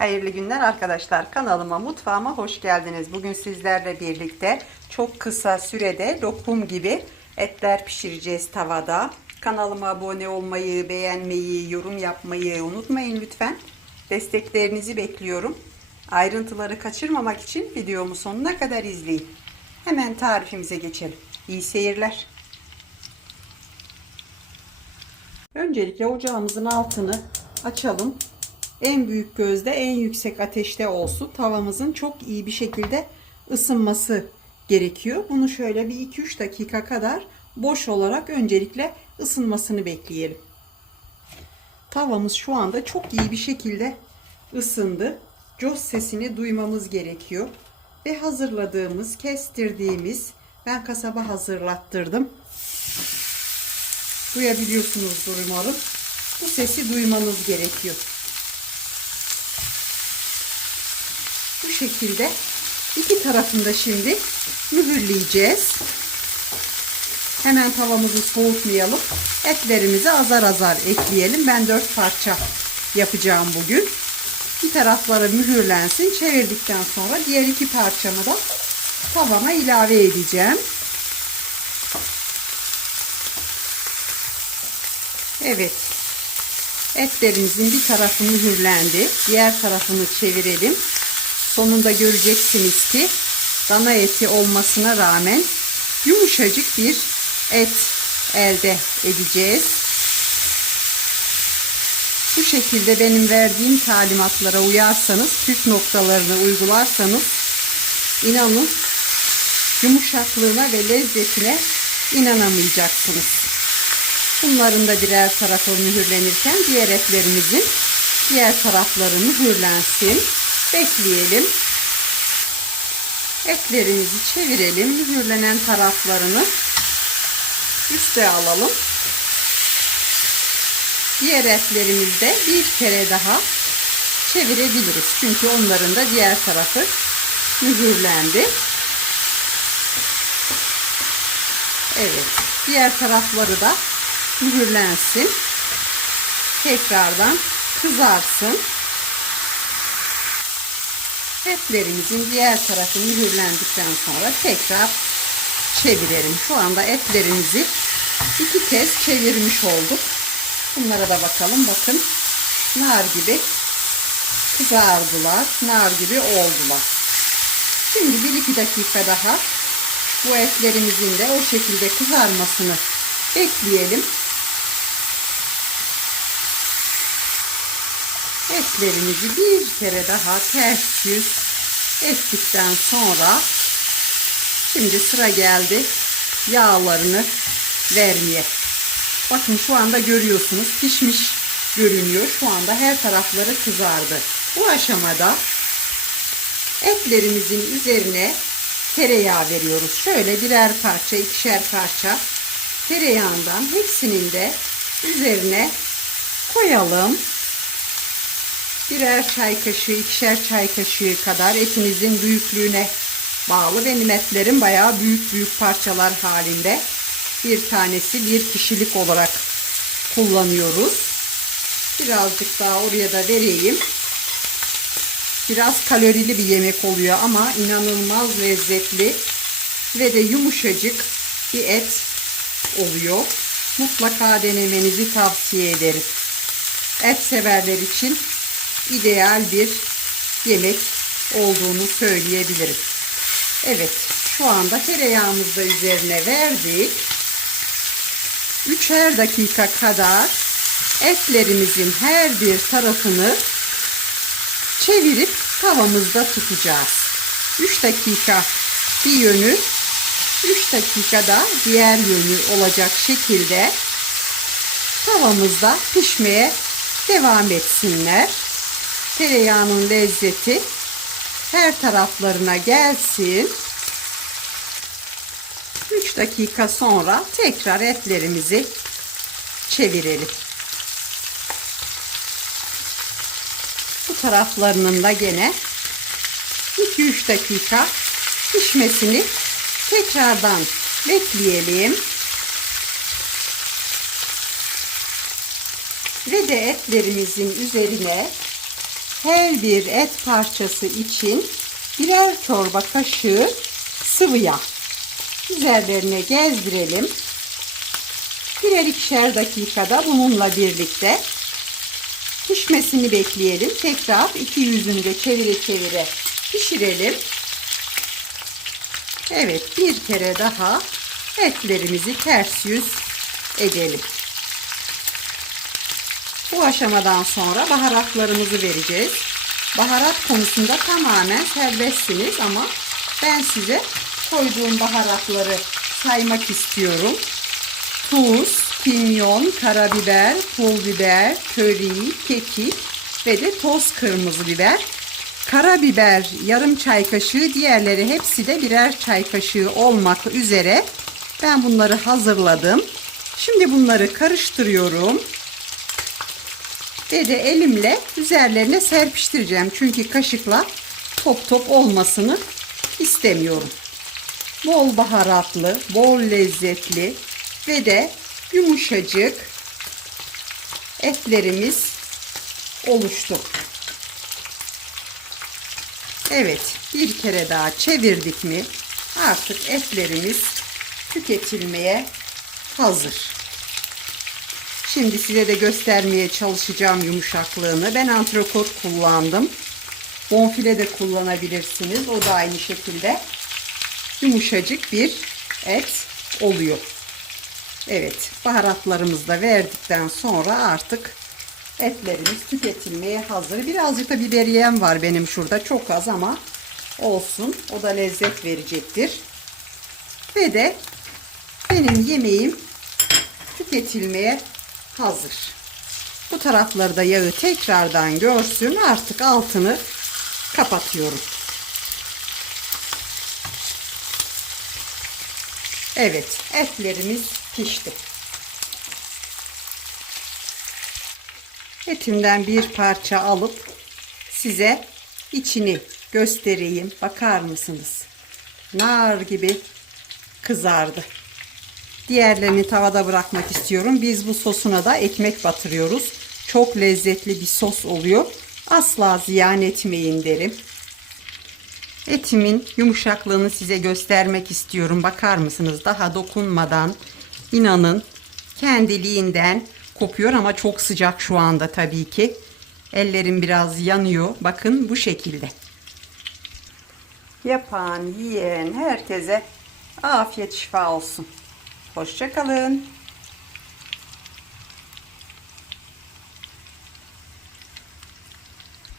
Hayırlı günler arkadaşlar. Kanalıma, mutfağıma hoş geldiniz. Bugün sizlerle birlikte çok kısa sürede lokum gibi etler pişireceğiz tavada. Kanalıma abone olmayı, beğenmeyi, yorum yapmayı unutmayın lütfen. Desteklerinizi bekliyorum. Ayrıntıları kaçırmamak için videomu sonuna kadar izleyin. Hemen tarifimize geçelim. İyi seyirler. Öncelikle ocağımızın altını açalım. En büyük gözde en yüksek ateşte olsun. Tavamızın çok iyi bir şekilde ısınması gerekiyor. Bunu şöyle bir 2-3 dakika kadar boş olarak öncelikle ısınmasını bekleyelim. Tavamız şu anda çok iyi bir şekilde ısındı. Coz sesini duymamız gerekiyor. Ve hazırladığımız, kestirdiğimiz, ben kasaba hazırlattırdım. Duyabiliyorsunuzdur umarım. Bu sesi duymanız gerekiyor. Bu şekilde iki tarafında şimdi mühürleyeceğiz. Hemen tavamızı soğutmayalım. Etlerimizi azar azar ekleyelim. Ben dört parça yapacağım bugün. Bir tarafları mühürlensin. Çevirdikten sonra diğer iki parçamı da tavama ilave edeceğim. Evet. Etlerimizin bir tarafı mühürlendi. Diğer tarafını çevirelim. Sonunda göreceksiniz ki dana eti olmasına rağmen yumuşacık bir et elde edeceğiz. Bu şekilde benim verdiğim talimatlara uyarsanız, püf noktalarını uygularsanız inanın yumuşaklığına ve lezzetine inanamayacaksınız. Bunların da birer tarafı mühürlenirken diğer etlerimizin diğer tarafları mühürlensin. Bekleyelim. Etlerimizi çevirelim. Mühürlenen taraflarını üste alalım. Diğer etlerimizi de bir kere daha çevirebiliriz. Çünkü onların da diğer tarafı mühürlendi. Evet. Diğer tarafları da mühürlensin. Tekrardan kızarsın. Etlerimizin diğer tarafı mühürlendikten sonra tekrar çevirelim. Şu anda etlerimizi iki kez çevirmiş olduk. Bunlara da bakalım. Bakın nar gibi kızardılar. Nar gibi oldular. Şimdi bir iki dakika daha bu etlerimizin de o şekilde kızarmasını bekleyelim. Etlerimizi bir kere daha ters yüz ettikten sonra şimdi sıra geldi yağlarını vermeye. Bakın şu anda görüyorsunuz pişmiş görünüyor. Şu anda her tarafları kızardı. Bu aşamada etlerimizin üzerine tereyağı veriyoruz. Şöyle birer parça, ikişer parça tereyağından hepsinin de üzerine koyalım. Birer çay kaşığı, ikişer çay kaşığı kadar etinizin büyüklüğüne bağlı. Benim etlerim bayağı büyük büyük parçalar halinde. Bir tanesi bir kişilik olarak kullanıyoruz. Birazcık daha oraya da vereyim. Biraz kalorili bir yemek oluyor ama inanılmaz lezzetli ve de yumuşacık bir et oluyor. Mutlaka denemenizi tavsiye ederim. Et severler için ideal bir yemek olduğunu söyleyebilirim. Evet şu anda tereyağımızı da üzerine verdik. Üçer dakika kadar etlerimizin her bir tarafını çevirip tavamızda tutacağız. 3 dakika bir yönü 3 dakikada diğer yönü olacak şekilde tavamızda pişmeye devam etsinler. Tereyağının lezzeti her taraflarına gelsin. 3 dakika sonra tekrar etlerimizi çevirelim. Bu taraflarının da gene 2-3 dakika pişmesini tekrardan bekleyelim. Ve de etlerimizin üzerine her bir et parçası için birer çorba kaşığı sıvı yağ. Üzerlerine gezdirelim. Birer ikişer dakikada bununla birlikte pişmesini bekleyelim. Tekrar iki yüzünü de çevire çevire pişirelim. Evet bir kere daha etlerimizi ters yüz edelim. Bu aşamadan sonra baharatlarımızı vereceğiz. Baharat konusunda tamamen serbestsiniz ama ben size koyduğum baharatları saymak istiyorum. Tuz, kimyon, karabiber, pul biber, köri, kekik ve de toz kırmızı biber. Karabiber yarım çay kaşığı, diğerleri hepsi de birer çay kaşığı olmak üzere ben bunları hazırladım. Şimdi bunları karıştırıyorum. Ve de elimle üzerlerine serpiştireceğim. Çünkü kaşıkla top top olmasını istemiyorum. Bol baharatlı, bol lezzetli ve de yumuşacık etlerimiz oluştu. Evet, bir kere daha çevirdik mi artık etlerimiz tüketilmeye hazır. Şimdi size de göstermeye çalışacağım yumuşaklığını. Ben antrikot kullandım. Bonfile de kullanabilirsiniz. O da aynı şekilde yumuşacık bir et oluyor. Evet, baharatlarımızı da verdikten sonra artık etlerimiz tüketilmeye hazır. Birazcık da biberiyem var benim şurada. Çok az ama olsun. O da lezzet verecektir. Ve de benim yemeğim tüketilmeye hazır. Bu tarafları da yağı tekrardan görsün. Artık altını kapatıyorum. Evet, etlerimiz pişti. Etimden bir parça alıp size içini göstereyim. Bakar mısınız? Nar gibi kızardı. Diğerlerini tavada bırakmak istiyorum. Biz bu sosuna da ekmek batırıyoruz. Çok lezzetli bir sos oluyor. Asla ziyan etmeyin derim. Etimin yumuşaklığını size göstermek istiyorum. Bakar mısınız? Daha dokunmadan inanın kendiliğinden kopuyor ama çok sıcak şu anda tabii ki. Ellerim biraz yanıyor. Bakın bu şekilde. Yapan, yiyen herkese afiyet şifa olsun. Hoşçakalın.